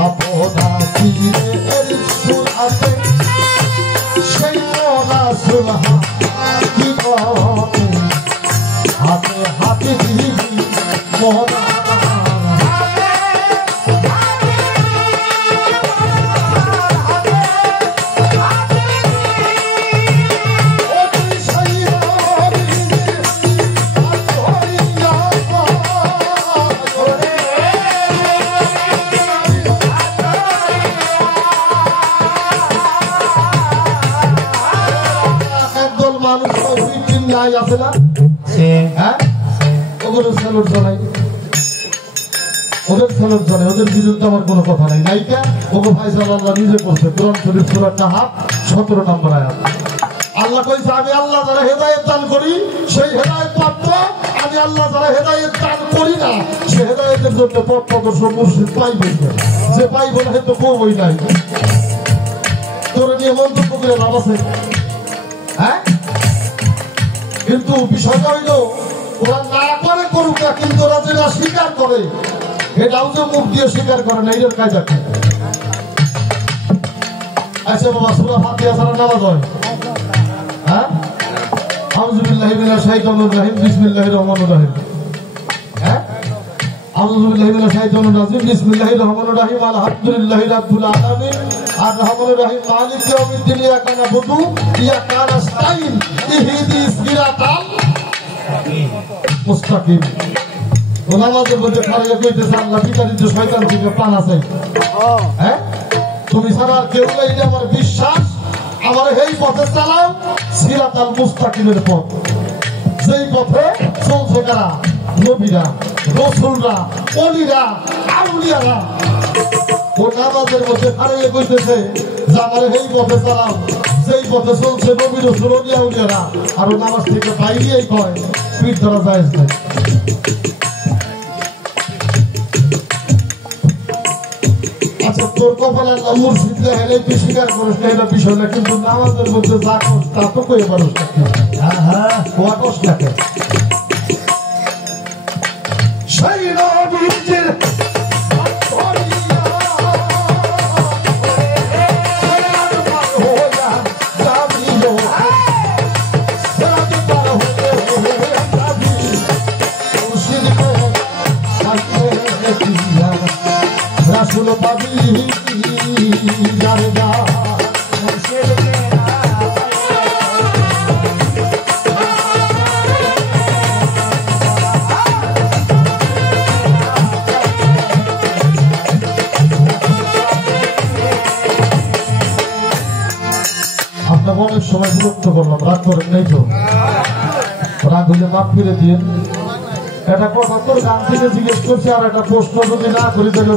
আপনা পীরের সুরাতে সেই রাসূল জীবনে হাতে হাতে দিবি মোহনা আছে না হ্যাঁ ওদের স্যালুট জানাই ওদের বিরুদ্ধে আমার কোনো কথা নাই নাইকা ওকে ফায়সাল আল্লাহ নিজে করছে কোরআন শরীফ সূরা কাহাফ 17 নম্বর আয়াত আল্লাহ কইছে আমি আল্লাহ যারা হেদায়েত দান করি সেই হেদায়েত প্রাপ্ত আমি আল্লাহ যারা হেদায়েত দান করি না সেই হেদায়েতের জন্য পথ প্রদর্শক মুর্শিদ পাইবে যে পাইবে না তো কই নাই তোর নিয়ে মন্তব্য করে লাভ আছে হ্যাঁ কিন্তু বিষয়টা হইল ওরা না করে করুক না কিন্তু ওরা যেটা স্বীকার করে এটাও যে মুখ দিয়ে স্বীকার করে না এটার কাজ আছে আচ্ছা বাবা সূরা ফাতিহা ছাড়া নামাজ হয় হ্যাঁ আউযু বিল্লাহি মিনাশ শাইতানির রাজিম বিসমিল্লাহির রহমানির রহিম হ্যাঁ আউযু বিল্লাহি মিনাশ শাইতানির রাজিম বিসমিল্লাহির রহমানির রহিম আলহামদুলিল্লাহি রাব্বিল আলামিন আর রহমানির রহিম মালিক ইয়াউমিদ্দিন ইয়াকা নাবুদু ইয়াকা নাস্তাইন ইহদিস সিরাতাল মুস্তাকিম ওলামাদের মধ্যে খারিয়া কইতেছে আল্লাহ বিতাড়িত শয়তান থেকে পান আছে হ্যাঁ তুমি ছাড়া কেউ নাই আমার বিশ্বাস আমার এই পথে চালাও সিরাতাল মুস্তাকিমের পথ যেই পথে চলছে কারা নবীরা রাসূলরা ওলিরা আউলিয়ারা ও নামাজের মধ্যে খারিয়া কইতেছে যে আমার এই পথে চালাও যেই পথে চলছে নবী রাসূল ওলিয়া আউলিয়ারা আর ও নামাজ থেকে বাইরেই কয় পিঠ ধরা যায় না আচ্ছা তোর কপালে আল্লাহ মুর্শিদ হেলে তুই স্বীকার করিস না এটা বিষয় না কিন্তু নামাজের মধ্যে যা কর তা তো কয়ে পারিস না হ্যাঁ কোয়াটস থাকে সেই নবীর রাসূল পাবি জারদা মুর্শিদ কেনা আপনাকে অনেক সময় বিরক্ত করলাম রাগ করেন নাই তো রাগ হইলে মাপ ফিরে দিয়ে এটা কথা তোর গান থেকে জিজ্ঞেস করছে আর একটা প্রশ্ন যদি না করি তাহলে